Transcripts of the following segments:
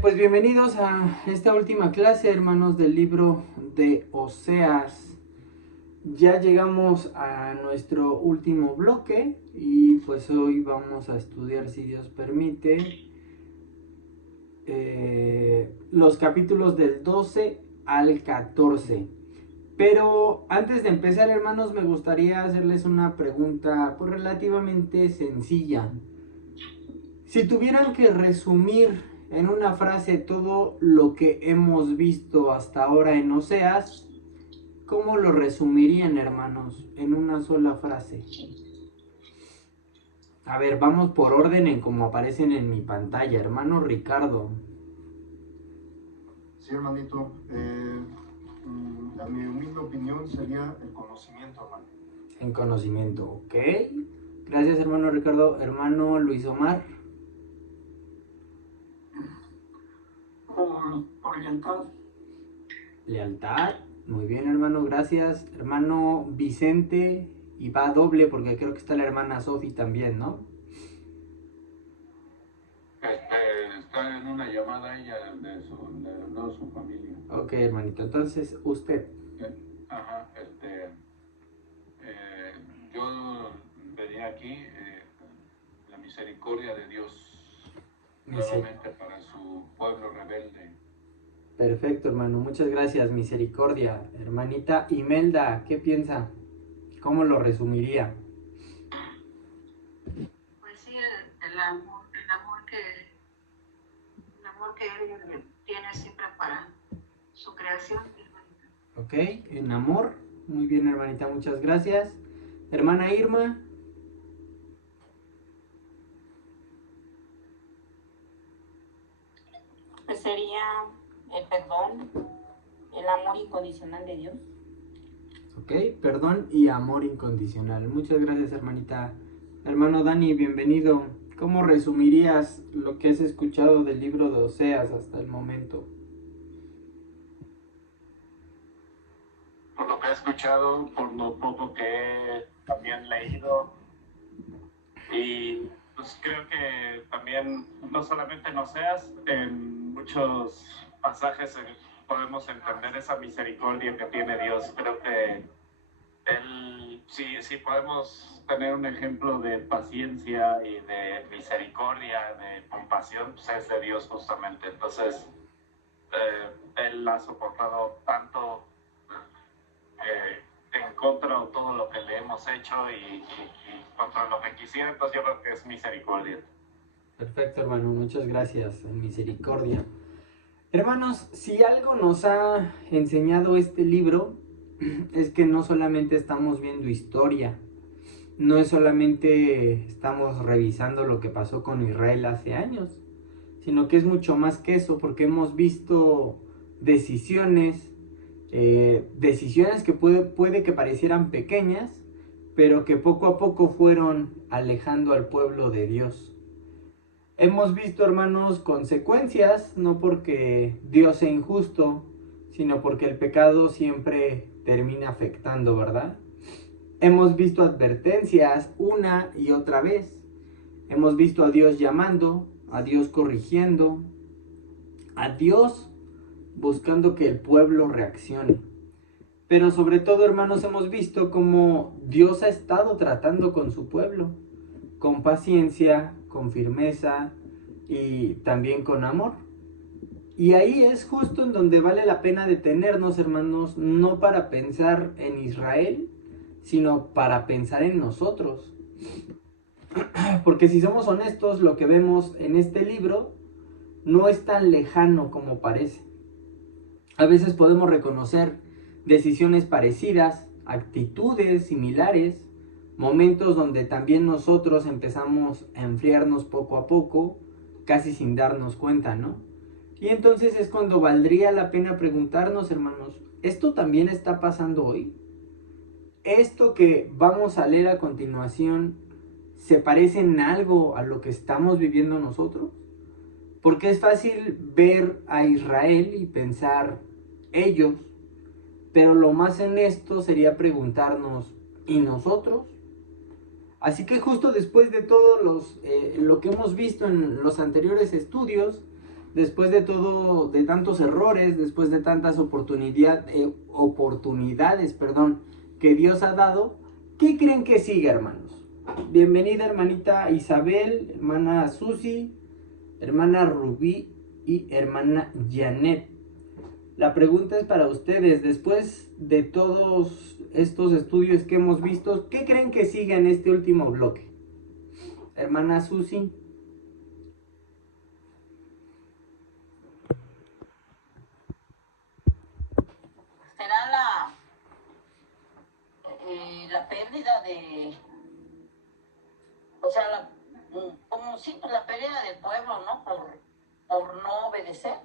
Pues bienvenidos a esta última clase, hermanos, del libro de Oseas. Ya llegamos a nuestro último bloque y pues hoy vamos a estudiar, si Dios permite, los capítulos del 12 al 14. Pero antes de empezar, hermanos, me gustaría hacerles una pregunta pues, relativamente sencilla. Si tuvieran que resumir en una frase todo lo que hemos visto hasta ahora en Oseas, ¿cómo lo resumirían, hermanos, en una sola frase? A ver, vamos por orden en como aparecen en mi pantalla, hermano Ricardo. Sí, hermanito. A mi humilde opinión sería el conocimiento, hermano. En conocimiento, ok. Gracias, hermano Ricardo. Hermano Luis Omar. Por lealtad. Lealtad. Muy bien, hermano, gracias. Hermano Vicente. Y va doble porque creo que está la hermana Sofi también, ¿no? Está en una llamada ella de su familia. Ok, hermanito. Entonces, usted. Ajá, yo venía aquí, la misericordia de Dios nuevamente para su pueblo rebelde. Perfecto, hermano. Muchas gracias. Misericordia. Hermanita Imelda, ¿qué piensa? ¿Cómo lo resumiría? Pues sí, el amor que él tiene siempre para su creación. Ok, en amor. Muy bien, hermanita, muchas gracias. Hermana Irma. Pues sería el perdón, el amor incondicional de Dios. Ok, perdón y amor incondicional. Muchas gracias, hermanita. Hermano Dani, bienvenido. ¿Cómo resumirías lo que has escuchado del libro de Oseas hasta el momento? Por lo que he escuchado, por lo poco que he también leído, y pues creo que también, no solamente en Oseas, en muchos pasajes podemos entender esa misericordia que tiene Dios. Creo que Él, si podemos tener un ejemplo de paciencia y de misericordia, de compasión, pues es de Dios justamente. Entonces, Él ha soportado tanto en contra de todo lo que le hemos hecho y contra lo que quisiera, entonces yo creo que es misericordia. Perfecto, hermano. Muchas gracias. En misericordia. Hermanos, si algo nos ha enseñado este libro es que no solamente estamos viendo historia, no es solamente estamos revisando lo que pasó con Israel hace años, sino que es mucho más que eso, porque hemos visto decisiones, decisiones que puede que parecieran pequeñas, pero que poco a poco fueron alejando al pueblo de Dios. Hemos visto, hermanos, consecuencias, no porque Dios sea injusto, sino porque el pecado siempre termina afectando, ¿verdad? Hemos visto advertencias una y otra vez. Hemos visto a Dios llamando, a Dios corrigiendo, a Dios buscando que el pueblo reaccione. Pero sobre todo, hermanos, hemos visto cómo Dios ha estado tratando con su pueblo, con paciencia, con firmeza y también con amor. Y ahí es justo en donde vale la pena detenernos, hermanos, no para pensar en Israel, sino para pensar en nosotros. Porque si somos honestos, lo que vemos en este libro no es tan lejano como parece. A veces podemos reconocer decisiones parecidas, actitudes similares, momentos donde también nosotros empezamos a enfriarnos poco a poco, casi sin darnos cuenta, ¿no? Y entonces es cuando valdría la pena preguntarnos, hermanos, ¿esto también está pasando hoy? ¿Esto que vamos a leer a continuación se parece en algo a lo que estamos viviendo nosotros? Porque es fácil ver a Israel y pensar ellos, pero lo más honesto sería preguntarnos, ¿y nosotros? Así que justo después de todo lo que hemos visto en los anteriores estudios, después de todo, de tantos errores, después de tantas oportunidades, que Dios ha dado, ¿qué creen que sigue, hermanos? Bienvenida, hermanita Isabel, hermana Susi, hermana Rubí y hermana Janet. La pregunta es para ustedes, después de todos estos estudios que hemos visto, ¿qué creen que sigue en este último bloque? Hermana Susi. Será la pérdida de, o sea, como si la pérdida del pueblo, ¿no? Por no obedecer.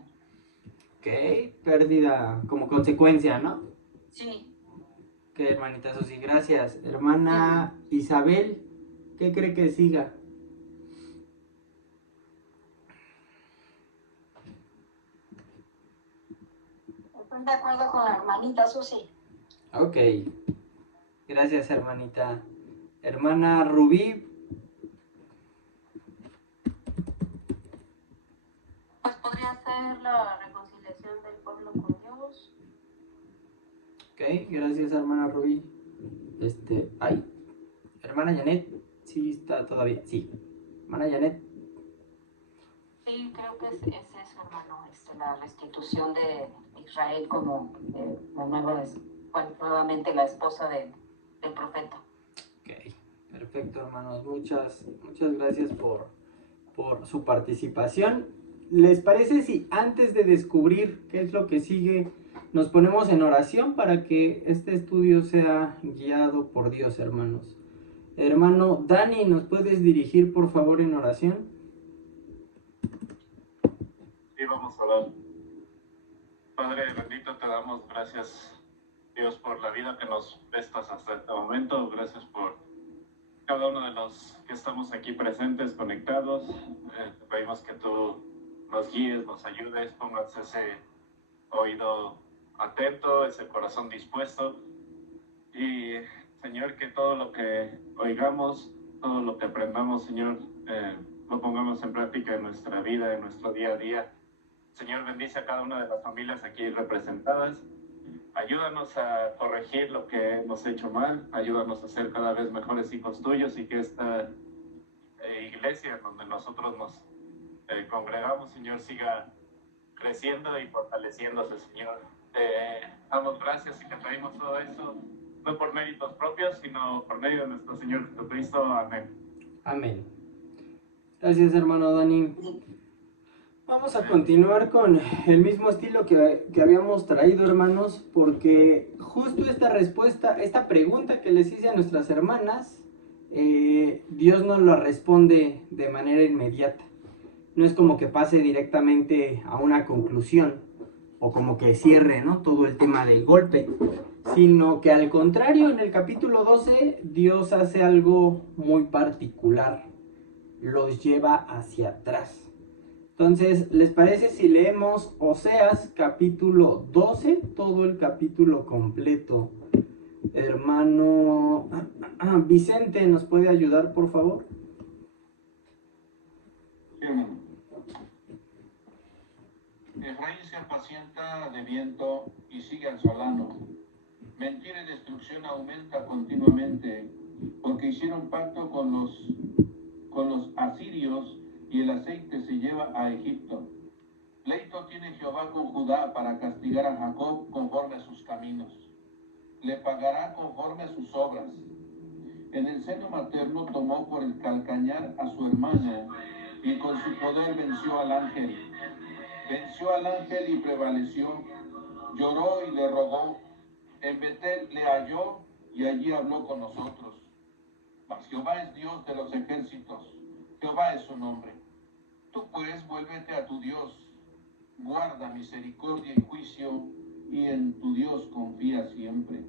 Ok, pérdida como consecuencia, ¿no? Sí. Ok, hermanita Susi, gracias. Hermana Isabel, ¿qué cree que siga? Estoy de acuerdo con la hermanita Susi. Ok, gracias, hermanita. Hermana Rubí. Pues podría ser la reconciliación del pueblo con Dios. Ok, gracias, hermana Rubí. Hermana Janet, sí está todavía, sí. Hermana Janet. Sí, creo que es eso, hermano, la restitución de Israel como nuevamente la esposa del profeta. Ok, perfecto, hermanos. Muchas gracias por su participación. ¿Les parece si antes de descubrir qué es lo que sigue, nos ponemos en oración para que este estudio sea guiado por Dios, hermanos? Hermano Dani, ¿nos puedes dirigir por favor en oración? Sí, vamos a ver. Padre bendito, te damos gracias, Dios, por la vida que nos prestas hasta este momento. Gracias por cada uno de los que estamos aquí presentes, conectados. Te pedimos que tú nos guíes, nos ayudes, pongas ese oído atento, ese corazón dispuesto. Y, Señor, que todo lo que oigamos, todo lo que aprendamos, Señor, lo pongamos en práctica en nuestra vida, en nuestro día a día. Señor, bendice a cada una de las familias aquí representadas. Ayúdanos a corregir lo que hemos hecho mal. Ayúdanos a ser cada vez mejores hijos tuyos y que esta iglesia donde nosotros nos congregamos, Señor, siga creciendo y fortaleciéndose, Señor. Te damos gracias y te pedimos todo eso, no por méritos propios, sino por medio de nuestro Señor Jesucristo. Amén. Amén. Gracias, hermano Dani. Vamos a continuar con el mismo estilo que habíamos traído, hermanos, porque justo esta pregunta que les hice a nuestras hermanas, Dios nos la responde de manera inmediata. No es como que pase directamente a una conclusión o como que cierre, ¿no?, todo el tema del golpe, sino que al contrario, en el capítulo 12, Dios hace algo muy particular, los lleva hacia atrás. Entonces, ¿les parece si leemos Oseas capítulo 12, todo el capítulo completo? Hermano Vicente, ¿nos puede ayudar, por favor? Efraín se apacienta de viento y sigue al solano. Mentira y destrucción aumenta continuamente, porque hicieron pacto con los asirios y el aceite se lleva a Egipto. Pleito tiene Jehová con Judá para castigar a Jacob conforme a sus caminos. Le pagará conforme a sus obras. En el seno materno tomó por el calcañar a su hermana y con su poder venció al ángel. Venció al ángel y prevaleció. Lloró y le rogó. En Betel le halló y allí habló con nosotros. Mas Jehová es Dios de los ejércitos. Jehová es su nombre. Tú pues vuélvete a tu Dios. Guarda misericordia y juicio y en tu Dios confía siempre.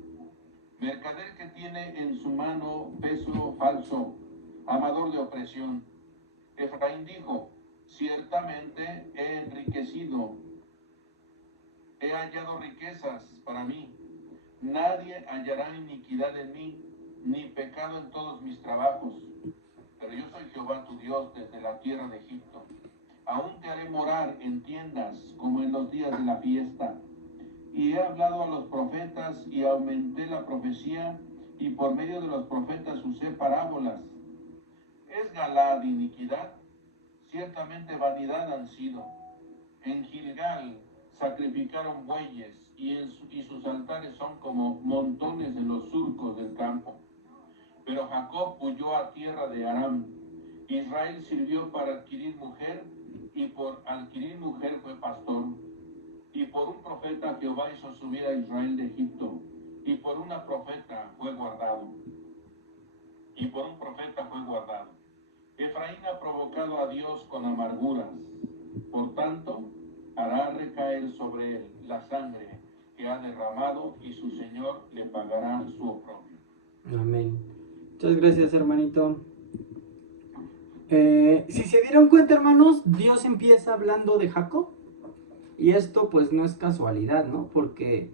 Mercader que tiene en su mano peso falso, amador de opresión. Efraín dijo, ciertamente he enriquecido, he hallado riquezas para mí. Nadie hallará iniquidad en mí, ni pecado en todos mis trabajos. Pero yo soy Jehová tu Dios desde la tierra de Egipto. Aún te haré morar en tiendas como en los días de la fiesta. Y he hablado a los profetas y aumenté la profecía y por medio de los profetas usé parábolas. ¿Es Galaad iniquidad? Ciertamente vanidad han sido. En Gilgal sacrificaron bueyes y sus altares son como montones en los surcos del campo. Pero Jacob huyó a tierra de Aram. Israel sirvió para adquirir mujer y por adquirir mujer fue pastor. Y por un profeta Jehová hizo subir a Israel de Egipto. Y por una profeta fue guardado. Y por un profeta fue guardado. Efraín ha provocado a Dios con amarguras. Por tanto, hará recaer sobre él la sangre que ha derramado y su Señor le pagará su oprobio. Amén. Muchas gracias, hermanito. Si se dieron cuenta, hermanos, Dios empieza hablando de Jacob. Y esto pues no es casualidad, ¿no? Porque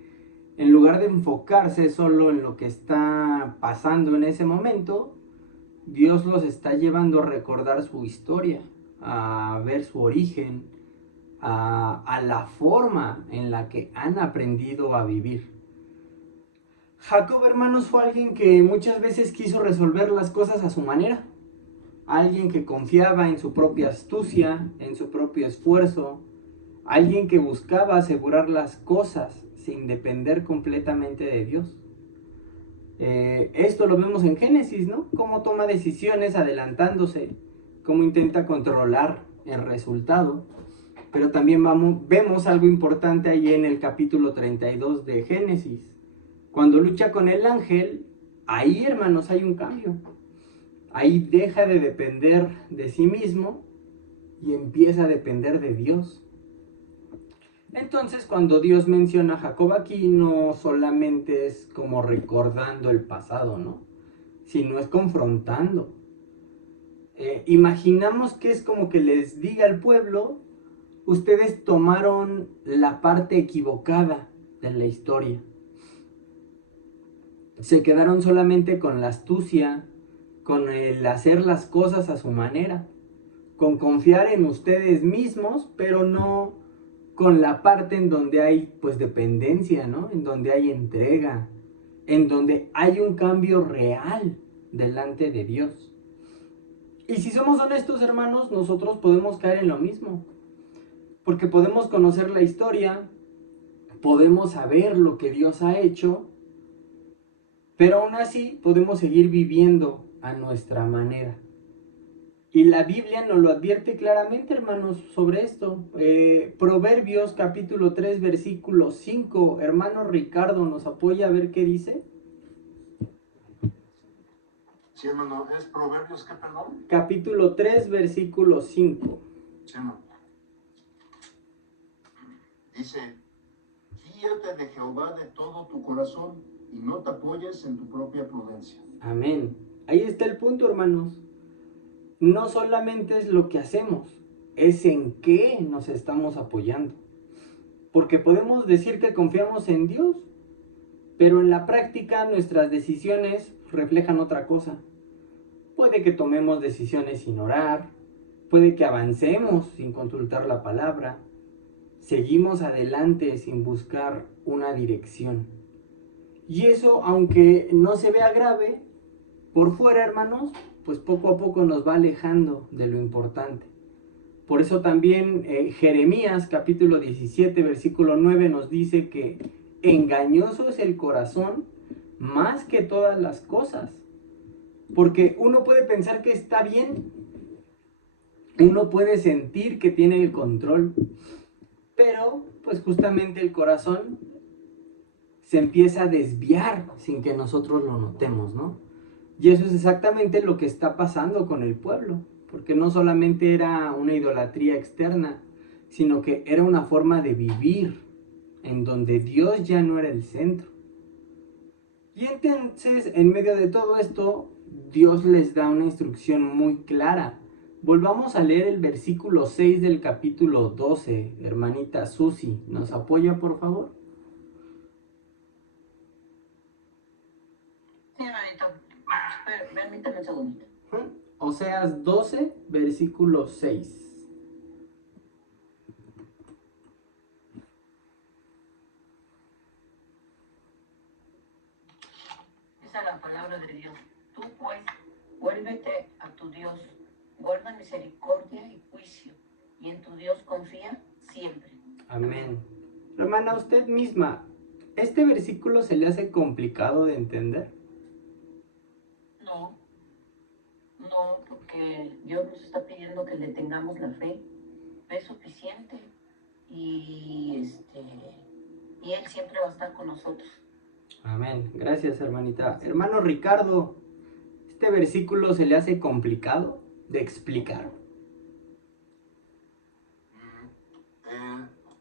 en lugar de enfocarse solo en lo que está pasando en ese momento, Dios los está llevando a recordar su historia, a ver su origen, a la forma en la que han aprendido a vivir. Jacob, hermanos, fue alguien que muchas veces quiso resolver las cosas a su manera. Alguien que confiaba en su propia astucia, en su propio esfuerzo. Alguien que buscaba asegurar las cosas sin depender completamente de Dios. Esto lo vemos en Génesis, ¿no? Cómo toma decisiones adelantándose, cómo intenta controlar el resultado. Pero también vemos algo importante ahí en el capítulo 32 de Génesis. Cuando lucha con el ángel, ahí, hermanos, hay un cambio. Ahí deja de depender de sí mismo y empieza a depender de Dios. Entonces, cuando Dios menciona a Jacob aquí, no solamente es como recordando el pasado, ¿no? Sino es confrontando. Imaginamos que es como que les diga al pueblo, ustedes tomaron la parte equivocada de la historia. Se quedaron solamente con la astucia, con el hacer las cosas a su manera, con confiar en ustedes mismos, pero no con la parte en donde hay pues dependencia, ¿no? En donde hay entrega, en donde hay un cambio real delante de Dios. Y si somos honestos, hermanos, nosotros podemos caer en lo mismo, porque podemos conocer la historia, podemos saber lo que Dios ha hecho, pero aún así podemos seguir viviendo a nuestra manera. Y la Biblia nos lo advierte claramente, hermanos, sobre esto. Proverbios capítulo 3, versículo 5. Hermano Ricardo, ¿nos apoya a ver qué dice? Sí, hermano, ¿es Proverbios qué, perdón? Capítulo 3, versículo 5. Sí, hermano. Dice, fíate de Jehová de todo tu corazón y no te apoyes en tu propia prudencia. Amén. Ahí está el punto, hermanos. No solamente es lo que hacemos, es en qué nos estamos apoyando. Porque podemos decir que confiamos en Dios, pero en la práctica nuestras decisiones reflejan otra cosa. Puede que tomemos decisiones sin orar, puede que avancemos sin consultar la palabra, seguimos adelante sin buscar una dirección. Y eso, aunque no se vea grave, por fuera, hermanos, pues poco a poco nos va alejando de lo importante. Por eso también Jeremías capítulo 17 versículo 9 nos dice que engañoso es el corazón más que todas las cosas. Porque uno puede pensar que está bien, uno puede sentir que tiene el control, pero pues justamente el corazón se empieza a desviar sin que nosotros lo notemos, ¿no? Y eso es exactamente lo que está pasando con el pueblo, porque no solamente era una idolatría externa, sino que era una forma de vivir en donde Dios ya no era el centro. Y entonces, en medio de todo esto, Dios les da una instrucción muy clara. Volvamos a leer el versículo 6 del capítulo 12, hermanita Susi. ¿Nos apoya, por favor? Sí, hermanito. Permítame un segundito. Oseas 12, versículo 6. de Dios. Tú pues, vuélvete a tu Dios, guarda misericordia y juicio, y en tu Dios confía siempre. Amén. Hermana, usted misma, ¿este versículo se le hace complicado de entender? No, no, porque Dios nos está pidiendo que le tengamos la fe suficiente y Él siempre va a estar con nosotros. Amén. Gracias, hermanita. Hermano Ricardo, ¿este versículo se le hace complicado de explicar?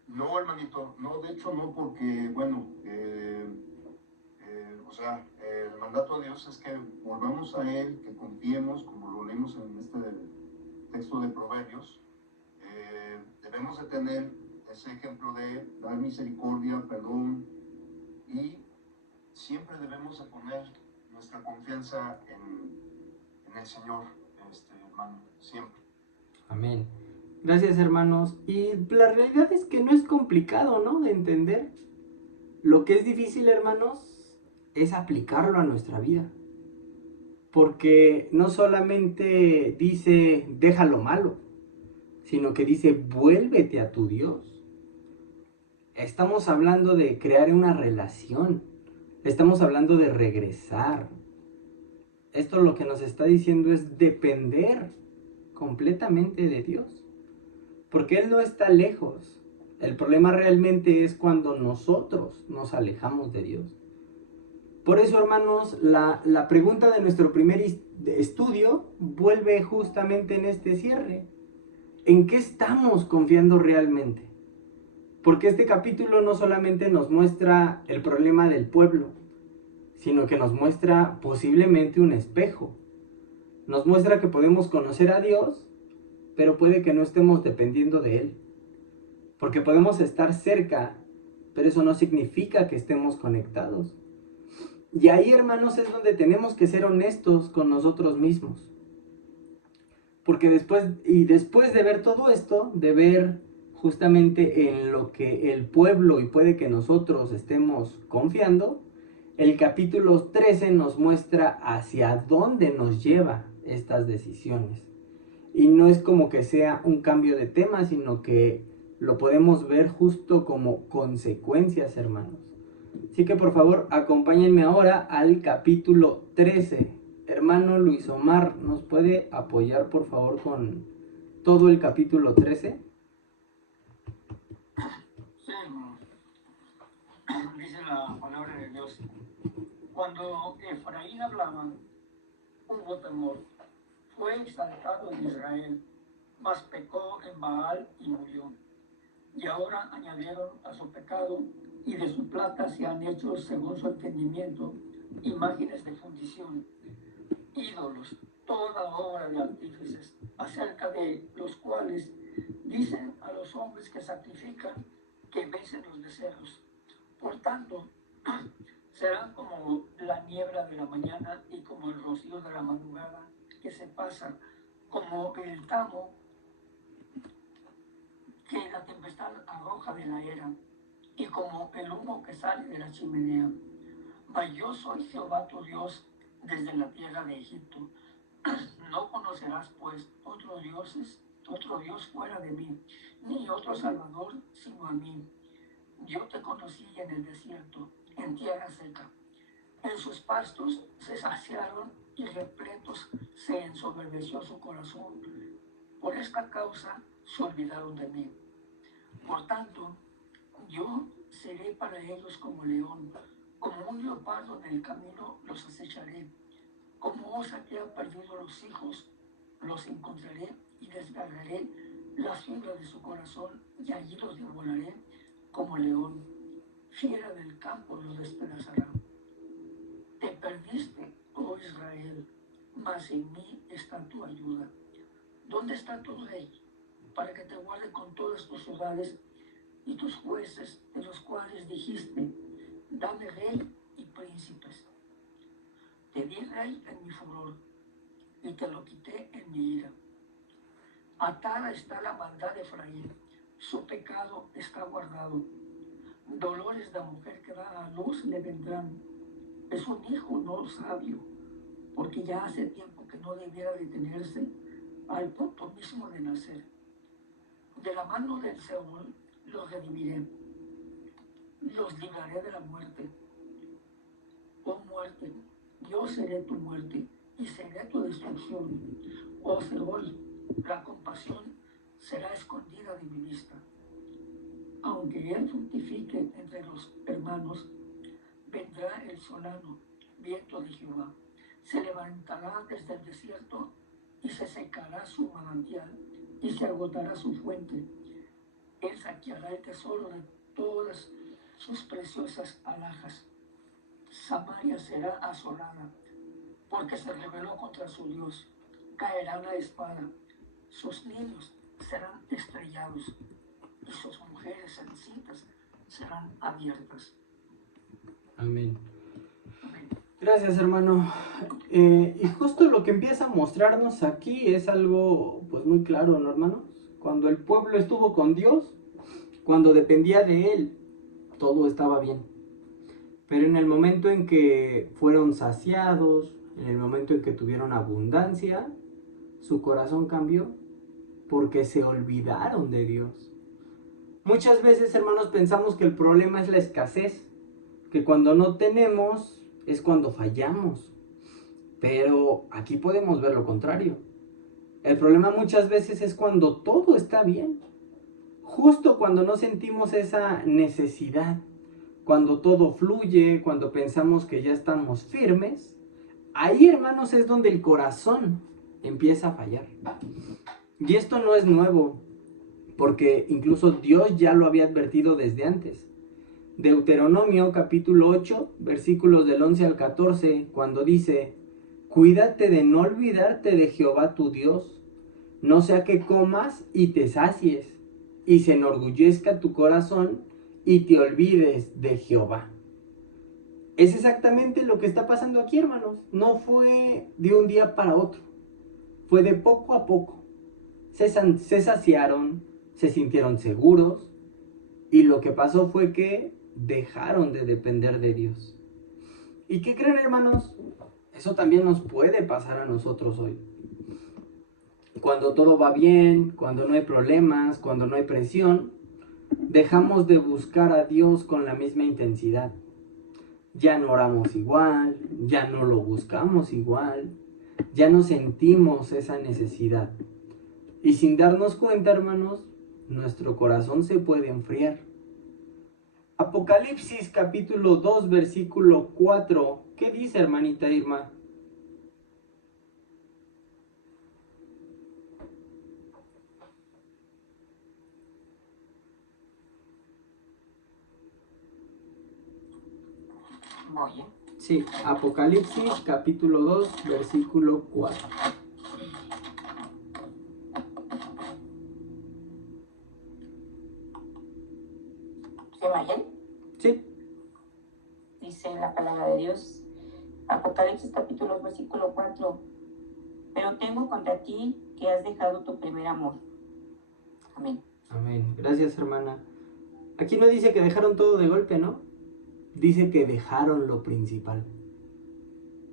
No, hermanito, no, de hecho no, porque, bueno, el mandato de Dios es que volvamos a Él, que confiemos, como lo leemos en este texto de Proverbios. Debemos de tener ese ejemplo de dar misericordia, perdón, y siempre debemos de poner nuestra confianza en el Señor, hermano, siempre. Amén. Gracias, hermanos. Y la realidad es que no es complicado, ¿no?, de entender. Lo que es difícil, hermanos, es aplicarlo a nuestra vida. Porque no solamente dice, deja lo malo, sino que dice, vuélvete a tu Dios. Estamos hablando de crear una relación. Estamos hablando de regresar. Esto lo que nos está diciendo es depender completamente de Dios. Porque Él no está lejos. El problema realmente es cuando nosotros nos alejamos de Dios. Por eso, hermanos, la pregunta de nuestro primer estudio vuelve justamente en este cierre. ¿En qué estamos confiando realmente? Porque este capítulo no solamente nos muestra el problema del pueblo, sino que nos muestra posiblemente un espejo. Nos muestra que podemos conocer a Dios, pero puede que no estemos dependiendo de Él. Porque podemos estar cerca, pero eso no significa que estemos conectados. Y ahí, hermanos, es donde tenemos que ser honestos con nosotros mismos. Porque después de ver todo esto, de ver justamente en lo que el pueblo y puede que nosotros estemos confiando, el capítulo 13 nos muestra hacia dónde nos lleva estas decisiones. Y no es como que sea un cambio de tema, sino que lo podemos ver justo como consecuencias, hermanos. Así que por favor, acompáñenme ahora al capítulo 13. Hermano Luis Omar, ¿nos puede apoyar por favor con todo el capítulo 13? Sí, hermano. Dice la palabra de Dios. Cuando Efraín hablaba, hubo temor. Fue exaltado en Israel, mas pecó en Baal y murió. Y ahora añadieron a su pecado, y de su plata se han hecho, según su entendimiento, imágenes de fundición, ídolos, toda obra de artífices, acerca de los cuales dicen a los hombres que sacrifican que vencen los deseos. Por tanto, serán como la niebla de la mañana y como el rocío de la madrugada que se pasa, como el tamo que la tempestad arroja de la era, y como el humo que sale de la chimenea. Mas yo soy Jehová tu Dios desde la tierra de Egipto. No conocerás pues otro Dios fuera de mí, ni otro Salvador sino a mí. Yo te conocí en el desierto, en tierra seca. En sus pastos se saciaron y repletos se ensoberbeció su corazón. Por esta causa se olvidaron de mí. Por tanto, yo seré para ellos como león, como un leopardo en el camino los acecharé. Como osa que ha perdido los hijos, los encontraré y desgarraré las fibras de su corazón y allí los devoraré como león. Fiera del campo los despedazará. Te perdiste, oh Israel, mas en mí está tu ayuda. ¿Dónde está tu rey? Para que te guarde con todas tus ciudades y tus jueces, de los cuales dijiste, dame rey y príncipes. Te di rey en mi furor y te lo quité en mi ira. Atada está la maldad de Efraín, su pecado está guardado. Dolores de mujer que da a luz le vendrán. Es un hijo no sabio, porque ya hace tiempo que no debiera detenerse al punto mismo de nacer. De la mano del Seol los redimiré, los libraré de la muerte. Oh muerte, yo seré tu muerte y seré tu destrucción. Oh Seol, la compasión será escondida de mi vista. Aunque él fructifique entre los hermanos, vendrá el solano, viento de Jehová. Se levantará desde el desierto y se secará su manantial y se agotará su fuente. Él saqueará el tesoro de todas sus preciosas alhajas. Samaria será asolada, porque se rebeló contra su Dios. Caerá la espada, sus niños serán estrellados, y sus mujeres encintas serán abiertas. Amén. Amén. Gracias, hermano. Y justo lo que empieza a mostrarnos aquí es algo pues muy claro, ¿no, hermanos? Cuando el pueblo estuvo con Dios, cuando dependía de Él, todo estaba bien. Pero en el momento en que fueron saciados, en el momento en que tuvieron abundancia, su corazón cambió porque se olvidaron de Dios. Muchas veces, hermanos, pensamos que el problema es la escasez, que cuando no tenemos es cuando fallamos. Pero aquí podemos ver lo contrario. El problema muchas veces es cuando todo está bien. Justo cuando no sentimos esa necesidad, cuando todo fluye, cuando pensamos que ya estamos firmes, ahí, hermanos, es donde el corazón empieza a fallar. Y esto no es nuevo, porque incluso Dios ya lo había advertido desde antes. Deuteronomio capítulo 8, versículos del 11 al 14, cuando dice: cuídate de no olvidarte de Jehová tu Dios, no sea que comas y te sacies, y se enorgullezca tu corazón y te olvides de Jehová. Es exactamente lo que está pasando aquí, hermanos. No fue de un día para otro, fue de poco a poco. Se saciaron, se sintieron seguros, y lo que pasó fue que dejaron de depender de Dios. ¿Y qué creen, hermanos? Eso también nos puede pasar a nosotros hoy. Cuando todo va bien, cuando no hay problemas, cuando no hay presión, dejamos de buscar a Dios con la misma intensidad. Ya no oramos igual, ya no lo buscamos igual, ya no sentimos esa necesidad. Y sin darnos cuenta, hermanos, nuestro corazón se puede enfriar. Apocalipsis capítulo 2, versículo 4. ¿Qué dice, hermanita Irma? Voy, ¿eh? Sí, Apocalipsis capítulo 2, versículo 4. ¿Se vayan? Sí. Dice la palabra de Dios, Apocalipsis capítulo 2, versículo 4. Pero temo contra ti que has dejado tu primer amor. Amén. Amén. Gracias, hermana. Aquí no dice que dejaron todo de golpe, ¿no? Dice que dejaron lo principal.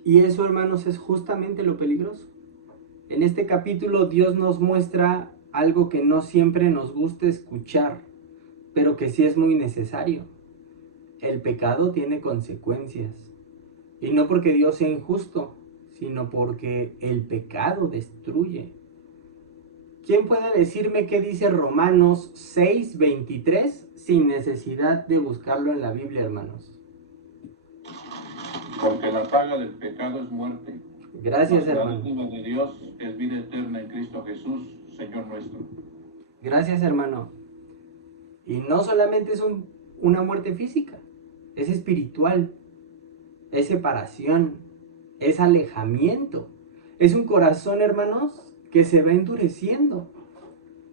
Y eso, hermanos, es justamente lo peligroso. En este capítulo Dios nos muestra algo que no siempre nos gusta escuchar, pero que sí es muy necesario. El pecado tiene consecuencias. Y no porque Dios sea injusto, sino porque el pecado destruye. ¿Quién puede decirme qué dice Romanos 6:23 sin necesidad de buscarlo en la Biblia, hermanos? Porque la paga del pecado es muerte. Gracias, Mas la hermano. dádiva de Dios es vida eterna en Cristo Jesús, Señor nuestro. Gracias, hermano. Y no solamente es una muerte física, es espiritual, es separación, es alejamiento. Es un corazón, hermanos, que se va endureciendo.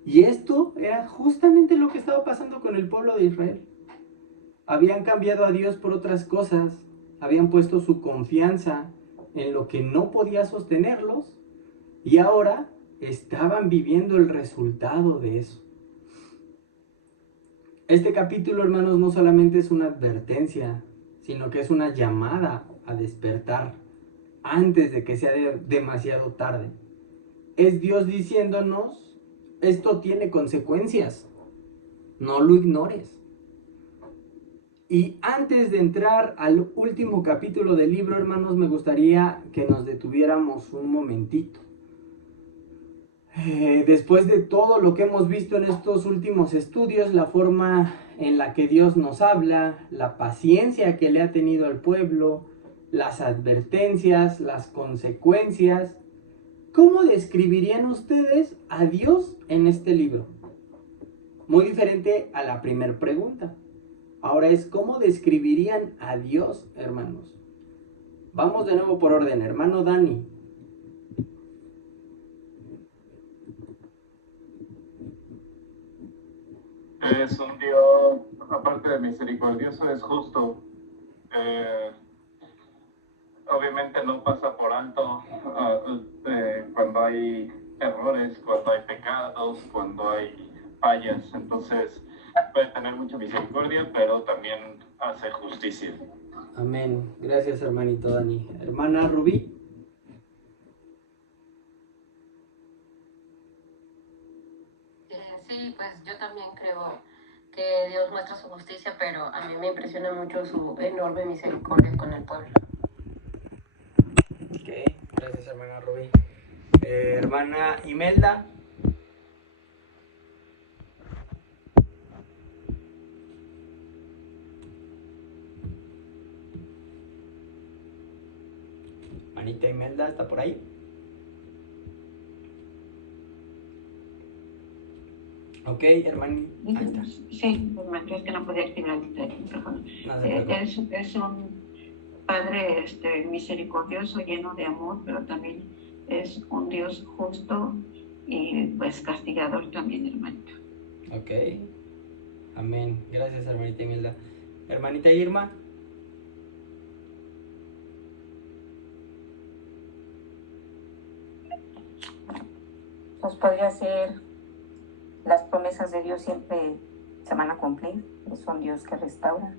Y esto era justamente lo que estaba pasando con el pueblo de Israel. Habían cambiado a Dios por otras cosas, habían puesto su confianza en lo que no podía sostenerlos, y ahora estaban viviendo el resultado de eso. Este capítulo, hermanos, no solamente es una advertencia, sino que es una llamada a despertar, antes de que sea demasiado tarde. Es Dios diciéndonos, esto tiene consecuencias, no lo ignores. Y antes de entrar al último capítulo del libro, hermanos, me gustaría que nos detuviéramos un momentito. Después de todo lo que hemos visto en estos últimos estudios, la forma en la que Dios nos habla, la paciencia que le ha tenido al pueblo, las advertencias, las consecuencias, ¿cómo describirían ustedes a Dios en este libro? Muy diferente a la primera pregunta. Ahora es, ¿cómo describirían a Dios, hermanos? Vamos de nuevo por orden, hermano Dani. Es un Dios, aparte de misericordioso, es justo. Eh, Obviamente no pasa por alto cuando hay errores, cuando hay pecados, cuando hay fallas. Entonces puede tener mucha misericordia, pero también hace justicia. Amén. Gracias, hermanito Dani. Hermana Rubí. Sí, pues yo también creo que Dios muestra su justicia, pero a mí me impresiona mucho su enorme misericordia con el pueblo. Ok, gracias, hermana Rubí. Hermana Imelda. Manita Imelda, ¿está por ahí? Ok, hermano. Ahí está. Sí, es que no podía activar el micrófono. No se preocupe. Es un Padre misericordioso, lleno de amor, pero también es un Dios justo y pues castigador también, hermanito. Ok. Amén. Gracias, hermanita Imelda. Hermanita Irma. Pues podría ser, las promesas de Dios siempre se van a cumplir. Es un Dios que restaura.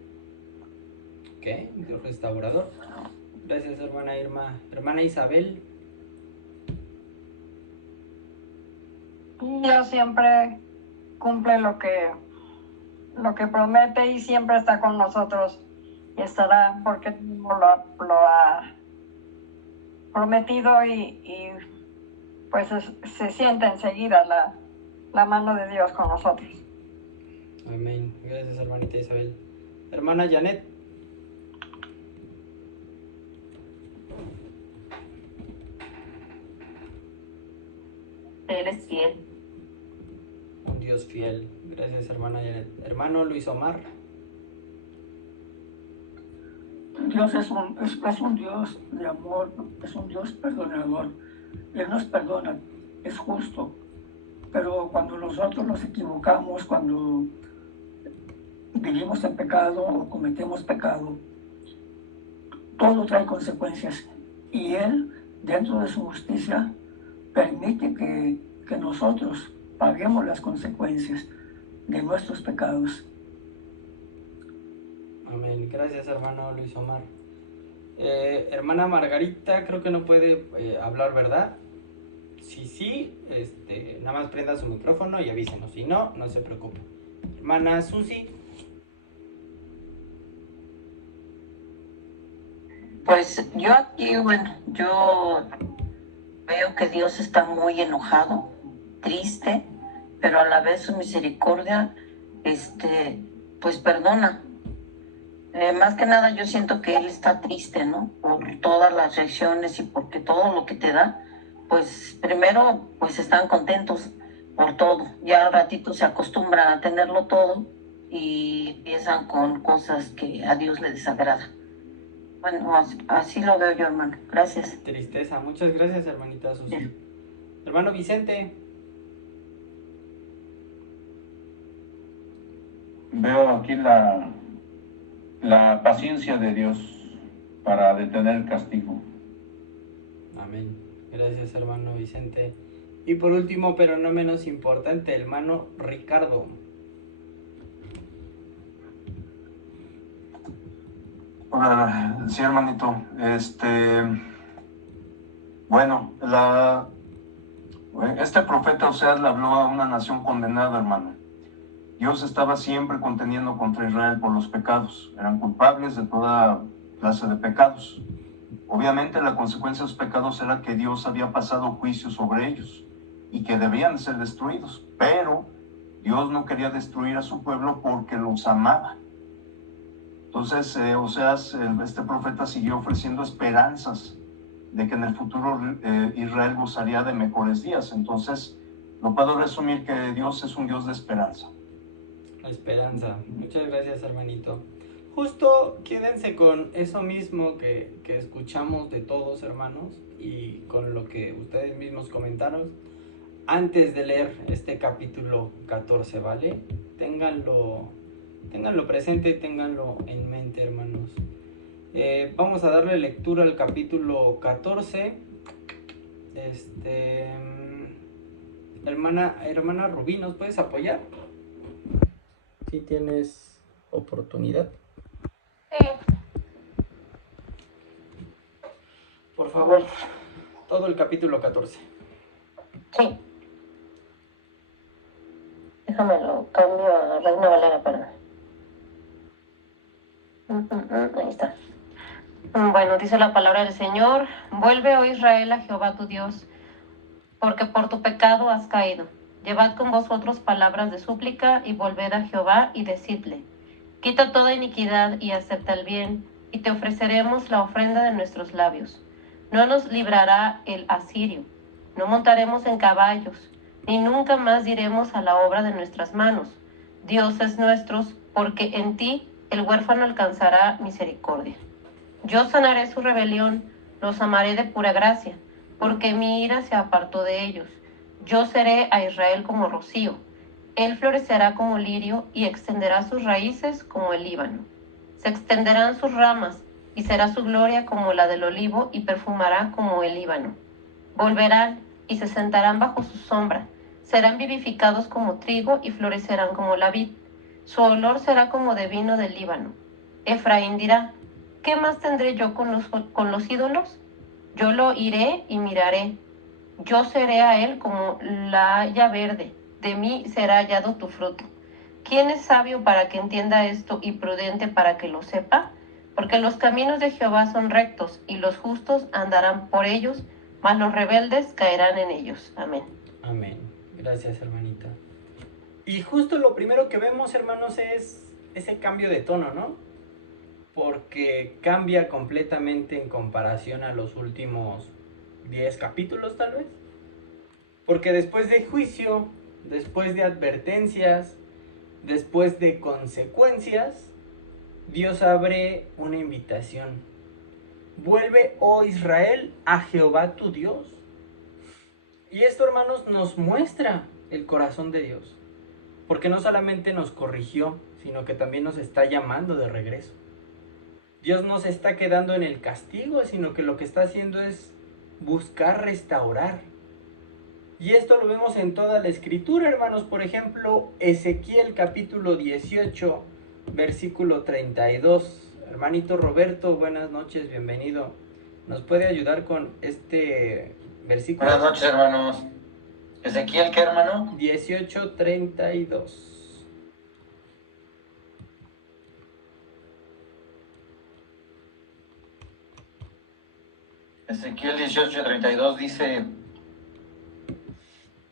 Ok, Dios restaurador. Gracias, hermana Irma. Hermana Isabel. Dios siempre cumple lo que promete y siempre está con nosotros y estará porque lo ha prometido y pues se siente enseguida la mano de Dios con nosotros. Amén. Gracias, hermanita Isabel. Hermana Janet. Él es fiel. Un Dios fiel. Gracias, hermana Janet. Hermano Luis Omar. Dios es un Dios de amor, es un Dios perdonador. Él nos perdona, es justo. Pero cuando nosotros nos equivocamos, cuando vivimos en pecado o cometemos pecado, todo trae consecuencias. Y Él, dentro de su justicia, permite que nosotros paguemos las consecuencias de nuestros pecados. Amén. Gracias, hermano Luis Omar. Hermana Margarita, creo que no puede hablar, ¿verdad? Sí, nada más prenda su micrófono y avísenos. Si no, no se preocupe. Hermana Susi. Pues yo aquí, bueno, yo veo que Dios está muy enojado, triste, pero a la vez su misericordia, pues perdona. Más que nada yo siento que Él está triste, ¿no? Por todas las reacciones y porque todo lo que te da, pues primero pues están contentos por todo. Ya al ratito se acostumbran a tenerlo todo y empiezan con cosas que a Dios le desagrada. Bueno, así lo veo yo, hermano. Gracias. Tristeza. Muchas gracias, hermanita Susi. Sí. Hermano Vicente. Veo aquí la paciencia de Dios para detener el castigo. Amén. Gracias, hermano Vicente. Y por último, pero no menos importante, hermano Ricardo. Hola, sí, hermanito. Bueno, este profeta Oseas le habló a una nación condenada, hermano. Dios estaba siempre conteniendo contra Israel por los pecados. Eran culpables de toda clase de pecados. Obviamente la consecuencia de los pecados era que Dios había pasado juicio sobre ellos y que debían ser destruidos. Pero Dios no quería destruir a su pueblo porque los amaba. Entonces, Oseas, este profeta siguió ofreciendo esperanzas de que en el futuro Israel gozaría de mejores días. Entonces, lo puedo resumir que Dios es un Dios de esperanza. La esperanza. Muchas gracias, hermanito. Justo quédense con eso mismo que escuchamos de todos, hermanos, y con lo que ustedes mismos comentaron antes de leer este capítulo 14, ¿vale? Ténganlo presente, ténganlo en mente, hermanos. Vamos a darle lectura al capítulo 14. Hermana Rubí, ¿nos puedes apoyar? Si tienes oportunidad. Sí. Por favor, todo el capítulo 14. Sí. Déjame lo cambio a Reina Valera, perdón. Ahí está. Bueno, dice la palabra del Señor: vuelve, oh Israel, a Jehová tu Dios, porque por tu pecado has caído. Llevad con vosotros palabras de súplica y volved a Jehová y decidle: quita toda iniquidad y acepta el bien, y te ofreceremos la ofrenda de nuestros labios. No nos librará el asirio, no montaremos en caballos, ni nunca más diremos a la obra de nuestras manos: dioses nuestros, porque en ti el huérfano alcanzará misericordia. Yo sanaré su rebelión, los amaré de pura gracia, porque mi ira se apartó de ellos. Yo seré a Israel como rocío, él florecerá como lirio y extenderá sus raíces como el Líbano. Se extenderán sus ramas y será su gloria como la del olivo y perfumará como el Líbano. Volverán y se sentarán bajo su sombra, serán vivificados como trigo y florecerán como la vid. Su olor será como de vino del Líbano. Efraín dirá: ¿qué más tendré yo con los ídolos? Yo lo iré y miraré. Yo seré a él como la haya verde. De mí será hallado tu fruto. ¿Quién es sabio para que entienda esto y prudente para que lo sepa? Porque los caminos de Jehová son rectos y los justos andarán por ellos, mas los rebeldes caerán en ellos. Amén. Amén. Gracias, hermanita. Y justo lo primero que vemos, hermanos, es ese cambio de tono, ¿no? Porque cambia completamente en comparación a los últimos 10 capítulos, tal vez. Porque después de juicio, después de advertencias, después de consecuencias, Dios abre una invitación. Vuelve, oh Israel, a Jehová tu Dios. Y esto, hermanos, nos muestra el corazón de Dios. Porque no solamente nos corrigió, sino que también nos está llamando de regreso. Dios no se está quedando en el castigo, sino que lo que está haciendo es buscar restaurar. Y esto lo vemos en toda la escritura, hermanos. Por ejemplo, Ezequiel capítulo 18, versículo 32. Hermanito Roberto, buenas noches, bienvenido. ¿Nos puede ayudar con este versículo? Buenas noches, hermanos. ¿Ezequiel qué, hermano? 18, 32. Ezequiel 18:32 dice: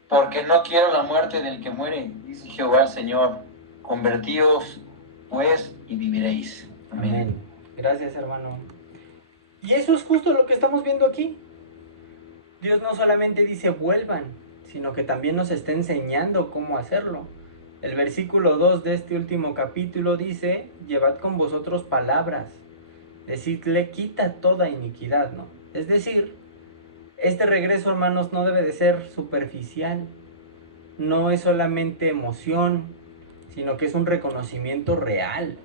porque no quiero la muerte del que muere, dice Jehová el Señor. Convertíos pues y viviréis. Amén. Gracias, hermano. Y eso es justo lo que estamos viendo aquí. Dios no solamente dice vuelvan, sino que también nos está enseñando cómo hacerlo. El versículo 2 de este último capítulo dice: llevad con vosotros palabras, decidle quita toda iniquidad, ¿no? Es decir, este regreso, hermanos, no debe de ser superficial. No es solamente emoción, sino que es un reconocimiento real.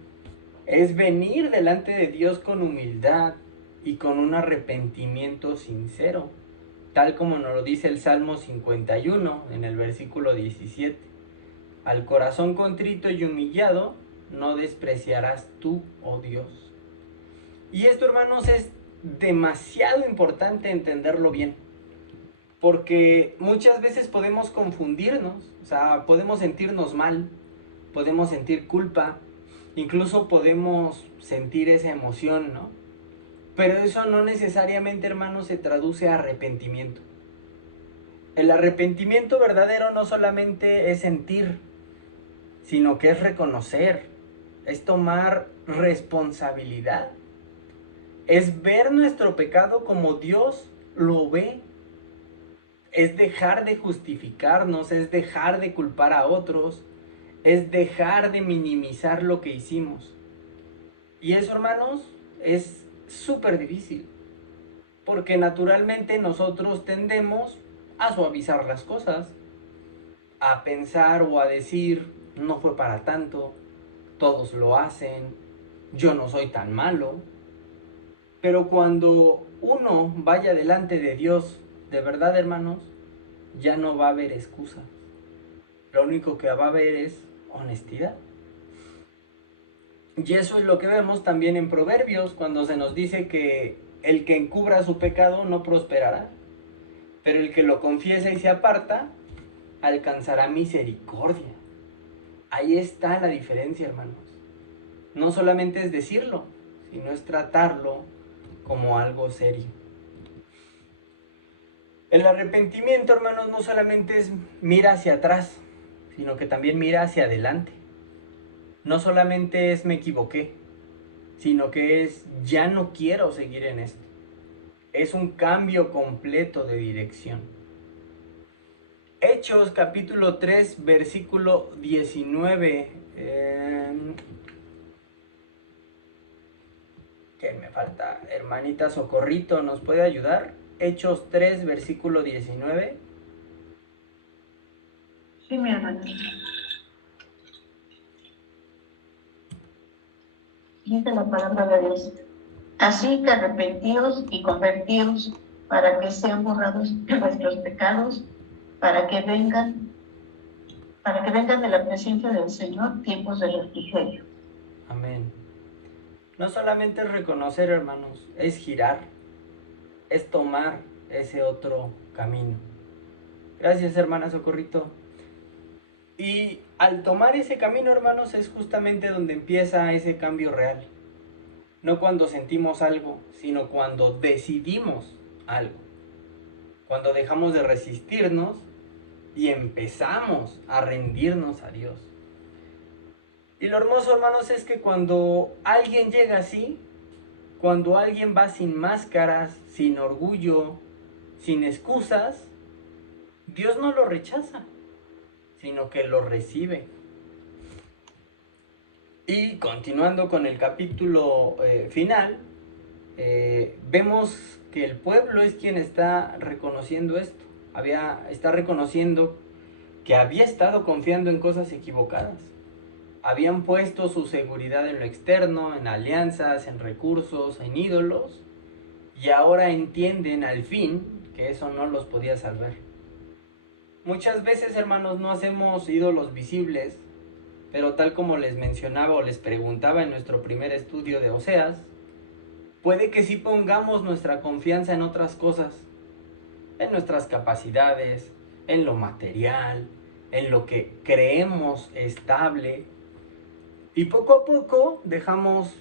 Es venir delante de Dios con humildad y con un arrepentimiento sincero, tal como nos lo dice el Salmo 51 en el versículo 17. Al corazón contrito y humillado no despreciarás tú, oh Dios. Y esto, hermanos, es demasiado importante entenderlo bien, porque muchas veces podemos confundirnos, o sea, podemos sentirnos mal, podemos sentir culpa, incluso podemos sentir esa emoción, ¿no? Pero eso no necesariamente, hermanos, se traduce a arrepentimiento. El arrepentimiento verdadero no solamente es sentir, sino que es reconocer, es tomar responsabilidad, es ver nuestro pecado como Dios lo ve, es dejar de justificarnos, es dejar de culpar a otros, es dejar de minimizar lo que hicimos. Y eso, hermanos, es súper difícil, porque naturalmente nosotros tendemos a suavizar las cosas, a pensar o a decir, no fue para tanto, todos lo hacen, yo no soy tan malo. Pero cuando uno vaya delante de Dios, de verdad, hermanos, ya no va a haber excusa. Lo único que va a haber es honestidad. Y eso es lo que vemos también en Proverbios, cuando se nos dice que el que encubra su pecado no prosperará, pero el que lo confiesa y se aparta, alcanzará misericordia. Ahí está la diferencia, hermanos. No solamente es decirlo, sino es tratarlo como algo serio. El arrepentimiento, hermanos, no solamente es mira hacia atrás, sino que también mira hacia adelante. No solamente es me equivoqué, sino que es ya no quiero seguir en esto. Es un cambio completo de dirección. Hechos capítulo 3, versículo 19. ¿Quién me falta? Hermanita Socorrito, ¿nos puede ayudar? Hechos 3, versículo 19. Sí, mi hermano. Dice la palabra de Dios. Así que arrepentíos y convertíos para que sean borrados vuestros pecados, para que vengan de la presencia del Señor tiempos de refrigerio. Amén. No solamente es reconocer, hermanos, es girar, es tomar ese otro camino. Gracias, hermana Socorrito. Y al tomar ese camino, hermanos, es justamente donde empieza ese cambio real. No cuando sentimos algo, sino cuando decidimos algo. Cuando dejamos de resistirnos y empezamos a rendirnos a Dios. Y lo hermoso, hermanos, es que cuando alguien llega así, cuando alguien va sin máscaras, sin orgullo, sin excusas, Dios no lo rechaza, sino que lo recibe. Y continuando con el capítulo final, vemos que el pueblo es quien está reconociendo esto. Está reconociendo que había estado confiando en cosas equivocadas. Habían puesto su seguridad en lo externo, en alianzas, en recursos, en ídolos, y ahora entienden al fin que eso no los podía salvar. Muchas veces, hermanos, no hacemos ídolos visibles, pero tal como les mencionaba o les preguntaba en nuestro primer estudio de Oseas, puede que sí pongamos nuestra confianza en otras cosas, en nuestras capacidades, en lo material, en lo que creemos estable, y poco a poco dejamos